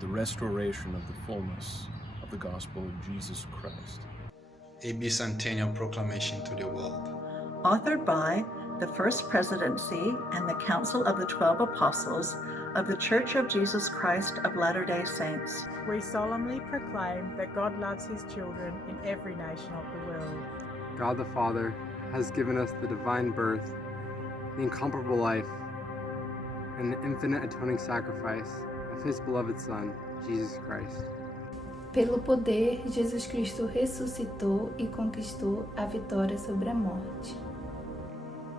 the restoration of the fullness of the gospel of Jesus Christ. A bicentennial proclamation to the world. Authored by the First Presidency and the Council of the 12 Apostles of the Church of Jesus Christ of Latter-day Saints. We solemnly proclaim that God loves his children in every nation of the world. God the Father has given us the divine birth, the incomparable life, and the infinite atoning sacrifice of his beloved Son, Jesus Christ. Pelo poder, Jesus Cristo ressuscitou e conquistou a vitória sobre a morte.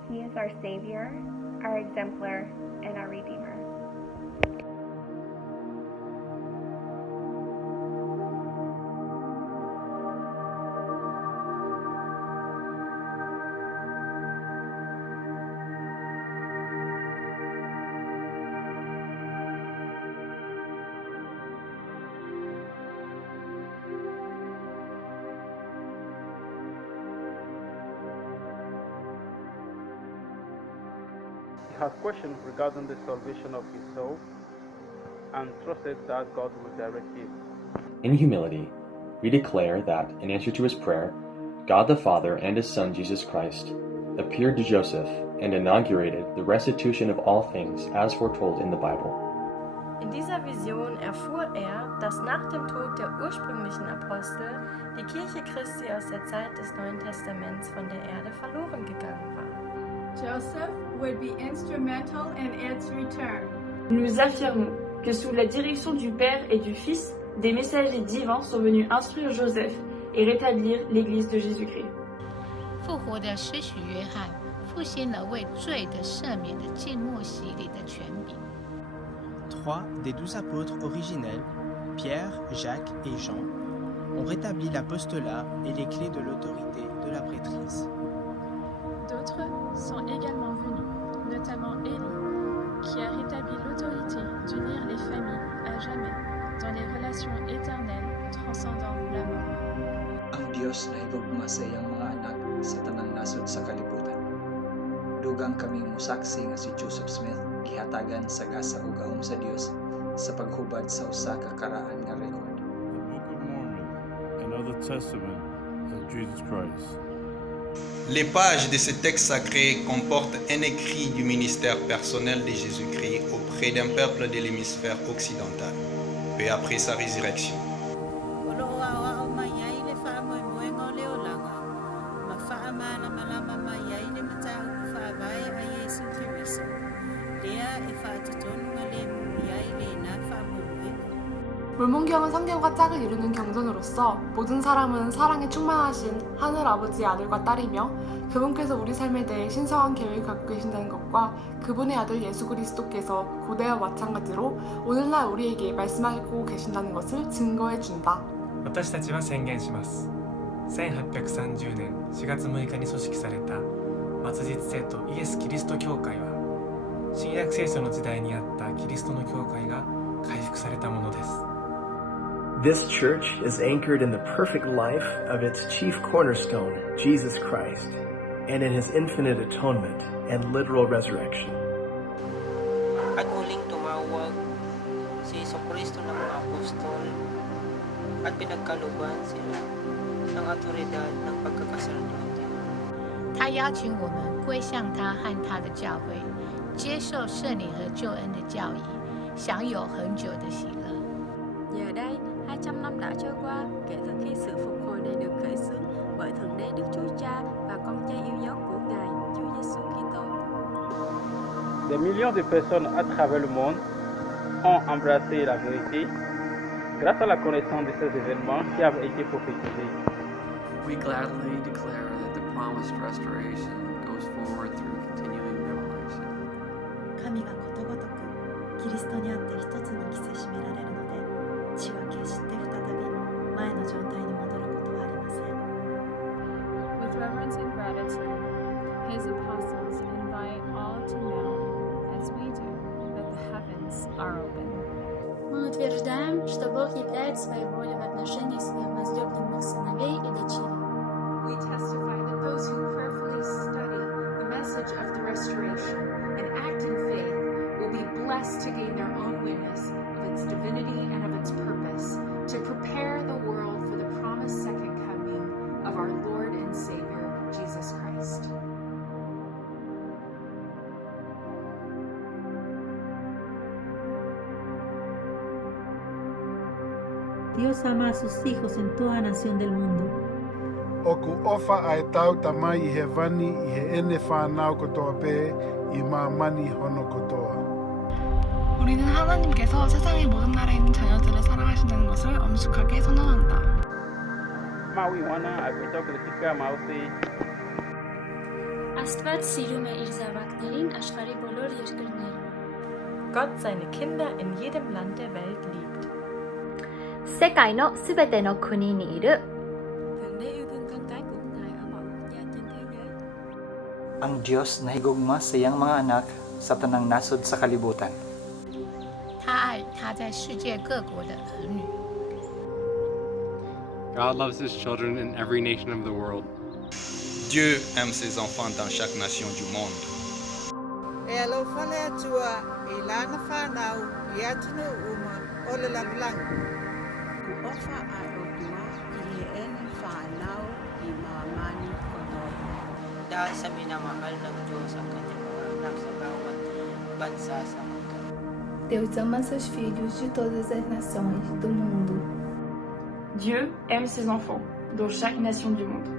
He is our Savior, our exemplar, and our Redeemer. He has questions regarding the salvation of his soul and trusted that God will direct him. In humility, we declare that, in answer to his prayer, God the Father and his Son Jesus Christ appeared to Joseph and inaugurated the restitution of all things as foretold in the Bible. In dieser Vision erfuhr dass nach dem Tod der ursprünglichen Apostel die Kirche Christi aus der Zeit des Neuen Testaments von der Erde verloren gegangen war. Joseph would be instrumental in its return. Nous affirmons que sous la direction du Père et du Fils, des messagers divins sont venus instruire Joseph et rétablir l'Église de Jésus-Christ. 复活的施洗约翰复兴了为罪的赦免的浸没洗礼的权柄。Trois des 12 apôtres originels, Pierre, Jacques et Jean, ont rétabli l'apostolat et les clés de l'autorité de la prêtrise. D'autres sont également venus, notamment Élie, qui a rétabli l'autorité d'unir les familles à jamais dans les relations éternelles transcendant la mort. Ang Diyos na higugma sa iyang mga anak sa tanang nasod sa kalibutan. Dugang kaming musaksi nga si Joseph Smith gihatagan sa gasa ug gahom sa Dios sa paghubad sa usa ka karaan nga record. The Book of Mormon and other testament of Jesus Christ. Les pages de ce texte sacré comportent un écrit du ministère personnel de Jésus-Christ auprès d'un peuple de l'hémisphère occidental, peu après sa résurrection. 몰몬경은 성경과 짝을 이루는 경전으로서 모든 사람은 사랑에 충만하신 하늘 아버지의 아들과 딸이며 그분께서 우리 삶에 대해 신성한 계획을 갖고 계신다는 것과 그분의 아들 예수 그리스도께서 고대와 마찬가지로 오늘날 우리에게 말씀하고 계신다는 것을 증거해 준다. 私たちは宣言します。1830年4月6日に組織された末日聖とイエス・キリスト教会は新約聖書の時代にあったキリストの教会が回復されたものです。This church is anchored in the perfect life of its chief cornerstone, Jesus Christ, and in his infinite atonement and literal resurrection. At muling tumawag si Jesucristo ng mga apostol at pinagkaluban sila ng autoridad ng pagkakasacerdote. 他邀请我们归向他和他的教会，接受圣灵和救恩的教义，享有恒久的喜乐。Giờ đây, 200 năm đã trôi qua kể từ khi sự phục hồi này được khởi xướng bởi Thượng Đế Đức Chúa Cha và con trai yêu dấu của Ngài, Chúa Giêsu Kitô. Des millions de personnes à travers le monde ont embrassé la vérité grâce à la connaissance de ces événements qui avaient été prophétisés. We gladly declare that the promised restoration goes forward through continuing revelation. 神がことごとくキリストにあって一つに着せしめられるので、地は決して再び前の状態に戻ることはありません。With reverence and gratitude, his apostles invite all to know, as we do, that the heavens are open. Мы утверждаем, что Бог являет своей волей в отношении своих возлюбленных сыновей и дочерей. We testify that those who prayerfully study the message of the restoration and act in faith will be blessed to gain their own witness of its divinity and of Dios ama a sus hijos en toda nación del mundo. O ku ofa ai tau tamai I he vani I he ene whanau kotoa pē I mamani hono kotoa. 우리는 하나님께서 세상의 모든 나라에 있는 자녀들을 사랑하신다는 것을 엄숙하게 선언한다. Աստված սիրում է իր զավակներին աշխարհի բոլոր երկրներում. Gott seine Kinder in jedem Land der Welt liebt. 世界のすべての国にいる Thượng đế yêu thương con cái của Ngài ở mọi quốc gia trên thế giới. Ang Diyos na higugma sa iyang mga anak sa tanang nasod sa kalibutan. 他爱他在世界各国的儿女。 God loves his children in every nation of the world. Dieu aime ses enfants dans chaque nation du monde. E alo fale atua I lana whanau I atunu uma o le lalang. Ku ofa ai o tua I he ene whanau I mamani kotoa. Dahil sa minamahal ng Diyos ang kanyang mga anak sa bawat bansa sa mundo. Deus ama seus filhos de todas as nações do mundo. Dieu aime ses enfants dans chaque nation du monde.